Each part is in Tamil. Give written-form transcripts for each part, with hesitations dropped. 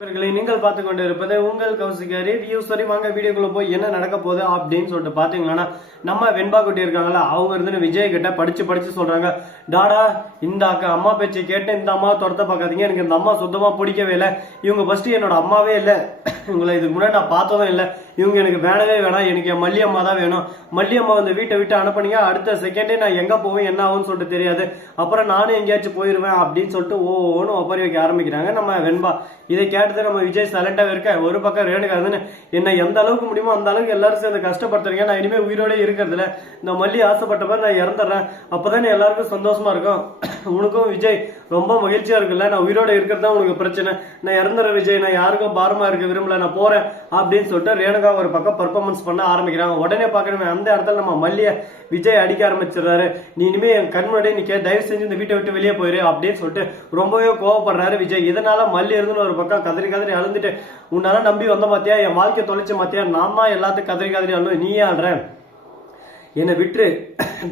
நீங்கள் பார்த்து கொண்டு இருப்பது உங்கள் கௌசிகா ரிவ்யூ. சரி வாங்க வீடியோக்குள்ள போய் என்ன நடக்க போகுது அப்படின்னு சொல்லிட்டு பாத்தீங்கன்னா, நம்ம வெண்பா குட்டி இருக்காங்களா, அவங்க இருந்து விஜய் கிட்ட படிச்சு சொல்றாங்க, டாடா இந்த அம்மா பேச்சு கேட்டு இந்த அம்மாவை துரத்த பார்க்காதீங்க, எனக்கு இந்த அம்மா சுத்தமா பிடிக்கவே இல்லை, இவங்க ஃபர்ஸ்ட் என்னோட அம்மாவே இல்லை, இவங்களை இதுக்கு முன்னாடி நான் பார்த்ததும் இல்லை, இவங்க எனக்கு வேணவே வேணாம், எனக்கு என் மல்லியம்மா தான் வேணும், மல்லியம்மா வந்து வீட்டை விட்டு அனுப்புனீங்க, அடுத்த செகண்டே நான் எங்க போவேன் என்ன ஆகும்னு சொல்லிட்டு தெரியாது, அப்புறம் நானும் எங்கேயாச்சும் போயிருவேன் அப்படின்னு சொல்லிட்டு ஓன்னு ஒப்பரி வைக்க ஆரம்பிக்கிறாங்க நம்ம வெண்பா. இதை கேட்டது நம்ம விஜய் சைலண்டாவே இருக்க, ஒரு பக்கம் ரேணுகா என்ன எந்த அளவுக்கு முடியுமோ அந்த அளவுக்கு எல்லாரும் சேர்ந்து கஷ்டப்படுத்துறீங்க, நான் இனிமே உயிரோட இருக்கிறதுல இந்த மல்லி ஆசைப்பட்ட மாதிரி நான் இறந்துடுறேன், அப்பதான் எல்லாருக்கும் சந்தோஷமா இருக்கும், உனக்கும் விஜய் ரொம்ப மகிழ்ச்சியா இருக்குல்ல, நான் உயிரோட இருக்கிறது தான் உனக்கு பிரச்சனை, நான் இறந்துற விஜய், நான் யாருக்கும் பாரமா இருக்க விரும்பல, நான் போறேன் அப்படின்னு சொல்லிட்டு ரேணுகா ஒரு பக்கம் பெர்ஃபார்மன்ஸ் பண்ண ஆரம்பிக்கிறாங்க. உடனே பார்க்கணுமே அந்த இடத்துல நம்ம மல்லிய விஜய் அடிக்க ஆரம்பிச்சிடுறாரு, நீ இனிமே என் கண் முன்னாடி நீ தயவு செஞ்சு இந்த வீட்டை விட்டு வெளியே போயிரு அப்படின்னு சொல்லிட்டு ரொம்பவே கோவப்படுறாரு விஜய். இதனால மல்லி இருந்து ஒரு பக்கம் கதறி அழுந்துட்டு, உன்னால நம்பி வந்த மாத்தியா, என் வாழ்க்கை தொலைச்ச மாத்தியா, நான் தான் எல்லாத்துக்கும் கதறி அழுது, நீயே ஆடுற, என்னை விட்டு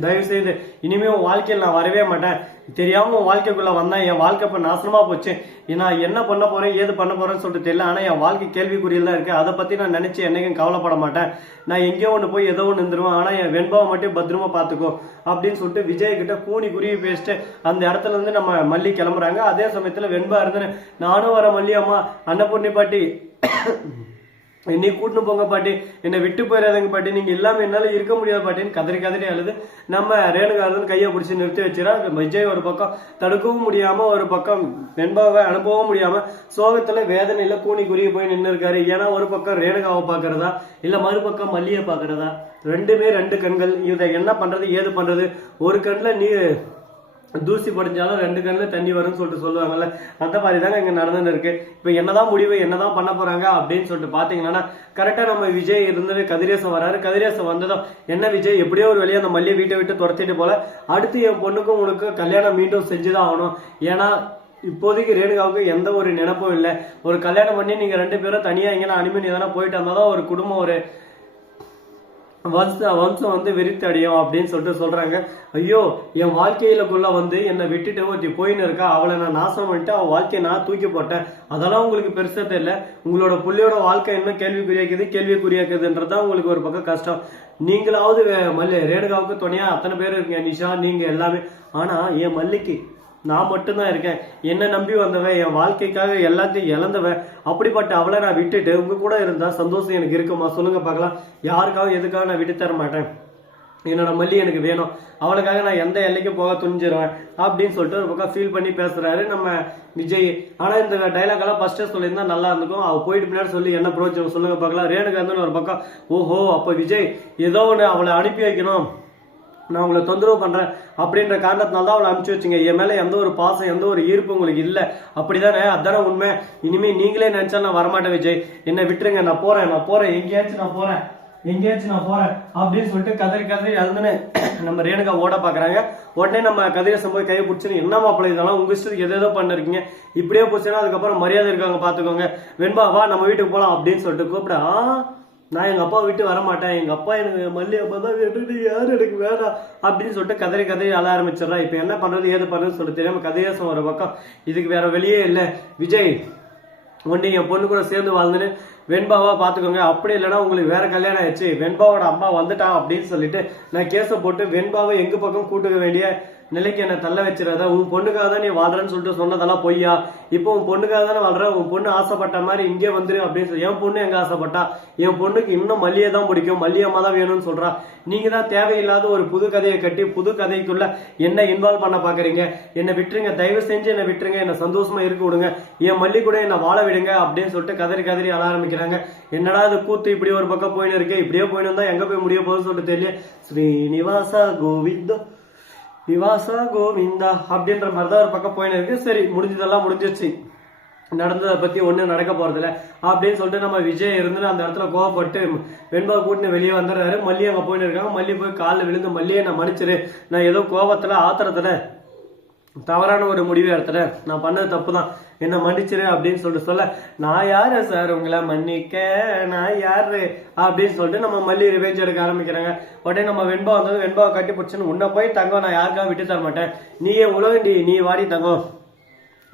தயவு செய்து இனிமே உன் வாழ்க்கையில் நான் வரவே மாட்டேன், தெரியாம உன் வாழ்க்கைக்குள்ள வந்தேன், என் வாழ்க்கை இப்ப நாசமா போச்சு, நான் என்ன பண்ண போறேன் ஏது பண்ண போறேன்னு சொல்லிட்டு தெரியல, ஆனா என் வாழ்க்கை கேள்விக்குறியில் தான் இருக்கு, அதை பத்தி நான் நினைச்சு என்னைக்கும் கவலைப்பட மாட்டேன், நான் எங்கேயோ ஒன்று போய் ஏதோ ஒன்று இருந்துருவேன், ஆனா என் வெண்பாவை மட்டும் பத்திரமா பாத்துக்கோ அப்படின்னு சொல்லிட்டு விஜய் கிட்ட கூனி குருவி பேசிட்டு அந்த இடத்துல இருந்து நம்ம மல்லி கிளம்புறாங்க. அதே சமயத்துல வெண்பா இருந்து, நானும் வர மல்லி அம்மா, அன்னபூர்ணி பாட்டி என்னை கூட்டின்னு போங்க பாட்டி, என்னை விட்டு போயிடாதங்க பாட்டி, நீங்க இல்லாம என்னால இருக்க முடியாது பாட்டின்னு கதறி அழுது நம்ம ரேணுகா கையை பிடிச்சி நிறுத்தி வச்சிடா. விஜய் ஒரு பக்கம் தடுக்கவும் முடியாம, ஒரு பக்கம் வெண்பாவை அனுப்பவும் முடியாம சோகத்துல வேதனையில கூனி குறுகி போய் நின்று இருக்காரு. ஏன்னா ஒரு பக்கம் ரேணுகாவை பாக்குறதா இல்ல மறுபக்கம் மல்லியை பாக்குறதா, ரெண்டுமே ரெண்டு கண்கள், இதை என்ன பண்றது ஏது பண்றது, ஒரு கண்ணுல நீ தூசி படிஞ்சாலும் ரெண்டு கண்ணுல தண்ணி வரும்னு சொல்லிட்டு சொல்லுவாங்கல்ல, அந்த மாதிரி தாங்க இங்க நடந்துன்னு இருக்கு. இப்ப என்னதான் முடிவு என்னதான் பண்ண போறாங்க அப்படின்னு சொல்லிட்டு பாத்தீங்கன்னா, கரெக்டா நம்ம விஜய் இருந்து கதிரேசன் வராரு. கதிரேசன் வந்ததும், என்ன விஜய் எப்படியோ ஒரு வழியா அந்த மல்லியை வீட்டை விட்டு துரத்திட்டு போல, அடுத்து என் பொண்ணுக்கும் உனக்கு கல்யாணம் மீண்டும் செஞ்சுதான் ஆகணும், ஏன்னா இப்போதைக்கு ரேணுகாவுக்கு எந்த ஒரு நினைப்பும் இல்லை, ஒரு கல்யாணம் பண்ணி நீங்க ரெண்டு பேரும் தனியா எங்கன்னா அனுமதி தானே போயிட்டு வந்தாதான் ஒரு குடும்பம் ஒரு வம்சம் வந்து விரித்து அடையும் அப்படின்னு சொல்லிட்டு சொல்றாங்க. ஐயோ என் வாழ்க்கையிலக்குள்ள வந்து என்னை விட்டுட்டு ஒருத்தி போயின்னு இருக்கா, அவளை நான் நாசம் பண்ணிட்டு அவள் வாழ்க்கையை நான் தூக்கி போட்டேன், அதெல்லாம் உங்களுக்கு பெருசா தெரியல, உங்களோட புள்ளியோட வாழ்க்கை என்ன கேள்விக்குறியாக்குதுன்றதான் உங்களுக்கு ஒரு பக்கம் கஷ்டம், நீங்களாவது ரேணுகாவுக்கு துணையா அத்தனை பேர் இருக்கீங்க, நிஷா நீங்க எல்லாமே, ஆனா என் மல்லிக்கு நான் மட்டும்தான் இருக்கேன், என்னை நம்பி வந்தவன், என் வாழ்க்கைக்காக எல்லாத்தையும் இழந்தவன், அப்படிப்பட்ட அவளை நான் விட்டுட்டு உங்க கூட இருந்தா சந்தோஷம் எனக்கு இருக்குமா சொல்லுங்க பார்க்கலாம், யாருக்காகவும் எதுக்காக நான் விட்டு தர மாட்டேன், என்னோட மல்லி எனக்கு வேணும், அவளுக்காக நான் எந்த எல்லைக்கும் போக துணிஞ்சிருவேன் அப்படின்னு சொல்லிட்டு ஒரு பக்கம் ஃபீல் பண்ணி பேசுறாரு நம்ம விஜய். ஆனா இந்த டைலாக் எல்லாம் ஃபர்ஸ்டே சொல்லியிருந்தா நல்லா இருந்துக்கும், அவ போயிட்டு பின்னாடி சொல்லி என்ன பிரோஜனம் சொல்லுங்க பார்க்கலாம். ரேணுகா வந்து ஒரு பக்கம், ஓஹோ அப்ப விஜய் ஏதோ ஒன்று அவளை அனுப்பி வைக்கணும், நான் உங்களை தொந்தரவு பண்றேன் அப்படின்ற காரணத்தினால தான் அவளை அனுப்பிச்சு வச்சுங்க, என் மேல எந்த ஒரு பாசம் எந்த ஒரு ஈர்ப்பு உங்களுக்கு இல்லை, அப்படிதானே, அதான உண்மை, இனிமே நீங்களே நினைச்சா நான் வரமாட்டேன் விஜய், என்னை விட்டுருங்க, நான் போறேன் எங்கேயாச்சும் நான் போறேன் அப்படின்னு சொல்லிட்டு கதறி அழுதுன்னு நம்ம ரேணுகா ஓட பாக்குறாங்க. உடனே நம்ம கதிரேசன் போய் கையை பிடிச்சின்னு, என்ன மாப்பிள்ளை இதெல்லாம் உங்க இஷ்டத்துக்கு எதோ பண்ணிருக்கீங்க, இப்படியே போச்சுன்னா அதுக்கப்புறம் மரியாதை இருக்காங்க பாத்துக்கோங்க, வெண்பா வா நம்ம வீட்டுக்கு போலாம் அப்படின்னு சொல்லிட்டு கூப்பிட, நான் எங்க அப்பா விட்டு வரமாட்டேன், எங்க அப்பா எனக்கு மல்லி அப்பா தான் விட்டுட்டு யாரு எனக்கு வேணாம் அப்படின்னு சொல்லிட்டு கதறி அழ ஆரம்பிச்சிடறா. இப்ப என்ன பண்றது ஏது பண்றதுன்னு சொல்லிட்டு தெரியாம கதிரேசன் ஒரு பக்கம், இதுக்கு வேற வெளியே இல்லை விஜய், ஒண்ணு என் பொண்ணு கூட சேர்ந்து வாழ்ந்துன்னு வெண்பாவா பாத்துக்கோங்க, அப்படி இல்லைன்னா உங்களுக்கு வேற கல்யாணம் ஆயிடுச்சு, வெண்பாவோட அம்மா வந்துட்டான் அப்படின்னு சொல்லிட்டு நான் கேஸை போட்டு வெண்பாவை எங்க பக்கம் கூட்டுக்க வேண்டிய நிலைக்கு என்ன தள்ள வச்சிடாத, உன் பொண்ணுக்காக தான் நீ வாழ்றன்னு சொல்லிட்டு சொன்னதெல்லாம் பொய்யா, இப்போ உன் பொண்ணுக்காக தானே வாழ்ற, உன் பொண்ணு ஆசைப்பட்ட மாதிரி இங்கே வந்துரு அப்படின்னு சொல்லி, என் பொண்ணு எங்க ஆசைப்பட்டா, என் பொண்ணுக்கு இன்னும் மல்லியை தான் பிடிக்கும், மல்லியம்மா தான் வேணும்னு சொல்றா, நீங்க தான் தேவையில்லாத ஒரு புது கதையை கட்டி புது கதைக்குள்ள என்ன இன்வால்வ் பண்ண பாக்குறீங்க, என்னை விட்டுருங்க தயவு செஞ்சு என்னை விட்டுருங்க, என்ன சந்தோஷமா இருக்க விடுங்க, என் மல்லி கூட என்ன வாழ விடுங்க அப்படின்னு சொல்லிட்டு கதறி அழ ஆரம்பிக்கிறாங்க. என்னடா அது கூத்து இப்படி ஒரு பக்கம் போயின்னு இருக்கே, இப்படியே போயின்னு இருந்தா எங்க போய் முடிய போகுதுன்னு சொல்லிட்டு தெரியல, ஸ்ரீனிவாசா கோவிந்தா அப்படின்ற மாதிரிதான் ஒரு பக்கம் போயின்னு இருக்கு. சரி முடிஞ்சதெல்லாம் முடிஞ்சிருச்சு, நடந்ததை பத்தி ஒண்ணு நடக்க போறதில்ல அப்படின்னு சொல்லிட்டு நம்ம விஜய் இருந்து அந்த இடத்துல கோவப்பட்டு வெண்பா கூட்டின்னு வெளியே வந்துடுறாரு. மல்லி அங்க போயின்னு இருக்காங்க. மல்லி போய் காலில் விழுந்து, மல்லியை நான் மன்னிச்சிரு, நான் ஏதோ கோபத்துல ஆத்திரத்துல தவறான ஒரு முடிவு எடுத்துறேன், நான் பண்ணது தப்பு தான், என்ன மன்னிச்சிரு அப்படின்னு சொல்லிட்டு சொல்ல, நான் யாரு சார் உங்களை மன்னிக்க, நான் யாரு அப்படின்னு சொல்லிட்டு நம்ம மல்லி ரிவெஞ்ச் எடுக்க ஆரம்பிக்கிறாங்க. உடனே நம்ம வெண்பா வந்தது, வெண்பாவை கட்டி பிடிச்சுன்னு, உன்னை போய் தங்கம் நான் யாருக்காக விட்டு தர மாட்டேன், நீயே உலகண்டி நீ வாடி தங்கம்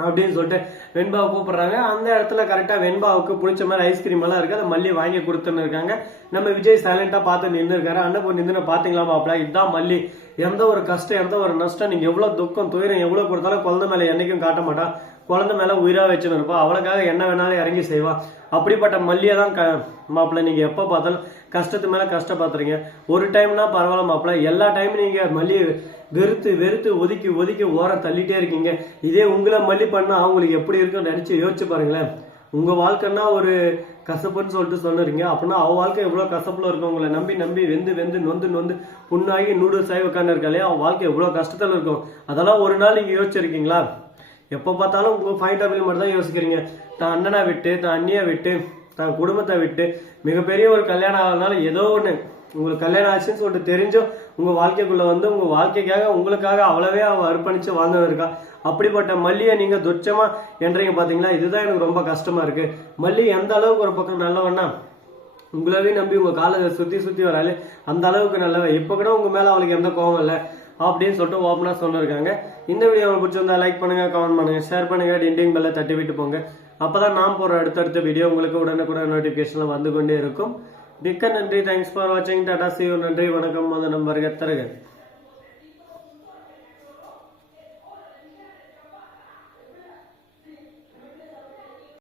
அப்படின்னு சொல்லிட்டு வெண்பாவை கூப்பிடுறாங்க. அந்த இடத்துல கரெக்டா வெண்பாவுக்கு பிடிச்ச மாதிரி ஐஸ்கிரீம் எல்லாம் இருக்கு, அதை மல்லி வாங்கி கொடுத்துன்னு இருக்காங்க. நம்ம விஜய் சைலண்டா பார்த்து நின்று இருக்காரு. அண்ணன் நின்று பாத்தீங்களா மாப்பிள, இதுதான் மல்லி. எந்த ஒரு கஷ்டம் எந்த ஒரு நஷ்டம், நீங்க எவ்வளவு துக்கம் துயரம் எவ்வளவு கொடுத்தாலும் குழந்தை மேல என்னைக்கும் காட்ட மாட்டான், குழந்தை மேல உயிரா வச்சுன்னு இருப்பா, அவளுக்காக என்ன வேணாலும் இறங்கி செய்வா. அப்படிப்பட்ட மல்லியை தான் மாப்பிள்ள நீங்க எப்ப பார்த்தாலும் கஷ்டத்து மேல கஷ்டப்படுறீங்க. ஒரு டைம்னா பரவாயில்ல மாப்பிள்ள, எல்லா டைமும் நீங்க மல்லியை வெறுத்து வெறுத்து ஒதுக்கி ஒதுக்கி ஓரம் தள்ளிட்டே இருக்கீங்க. இதே உங்களை மல்லி பண்ணா அவங்களுக்கு எப்படி இருக்குன்னு நினைச்சு யோசிச்சு பாருங்களேன். உங்க வாழ்க்கைன்னா ஒரு கசப்புன்னு சொல்லிட்டு சொன்னீங்க, அப்படின்னா அவ வாழ்க்கை எவ்வளவு கசப்புல இருக்கும். உங்களை நம்பி நம்பி வெந்து வெந்து நொந்து நொந்து புண்ணாகி நூடுல்ஸ் ஆகி உட்காந்து இருக்காளே, அவன் வாழ்க்கை எவ்வளவு கஷ்டத்துல இருக்கும். அதெல்லாம் ஒரு நாள் நீங்க யோசிச்சிருக்கீங்களா? எப்ப பார்த்தாலும் உங்க பாயிண்ட் ஆஃப் வியூ மட்டும் தான் யோசிக்கிறீங்க. தான் அண்ணனை விட்டு தான் அண்ணியை விட்டு தான் குடும்பத்தை விட்டு மிகப்பெரிய ஒரு கல்யாணம் ஆகிறதுனால ஏதோ ஒண்ணு உங்களுக்கு கல்யாணம் ஆச்சுன்னு சொல்லிட்டு தெரிஞ்சும் உங்க வாழ்க்கைக்குள்ள வந்து உங்க வாழ்க்கைக்காக உங்களுக்காக அவ்வளவே அவ அர்ப்பணிச்சு வாழ்ந்தவன் இருக்கா. அப்படிப்பட்ட மல்லியை நீங்க துச்சமா என்றீங்க பாத்தீங்களா, இதுதான் எனக்கு ரொம்ப கஷ்டமா இருக்கு. மல்லி எந்த அளவுக்கு ஒரு பக்கம் நல்லவன்னா, உங்களவே நம்பி உங்க காலை சுத்தி சுத்தி வராது அந்த அளவுக்கு நல்லவ. இப்ப கூட உங்க மேல அவளுக்கு எந்த கோவம் இல்லை அப்படின்னு சொல்லிட்டு ஓப்பனா சொல்லிருக்காங்க. இந்த வீடியோ உங்களுக்கு பிடிச்சிருந்தா லைக் பண்ணுங்க, கமெண்ட் பண்ணுங்க, ஷேர் பண்ணுங்க, டிண்டிங் பெல்ல தட்டி விட்டு போங்க. அப்பதான் நான் போற அடுத்தடுத்த வீடியோ உங்களுக்கு உடனுக்குடன் நோட்டிபிகேஷன்ல வந்து கொண்டே இருக்கும். மிக்க நன்றி. தேங்க்ஸ் ஃபார் வாட்சிங். Tata, see you. நன்றி, வணக்கம். மத நம்பர் தருக.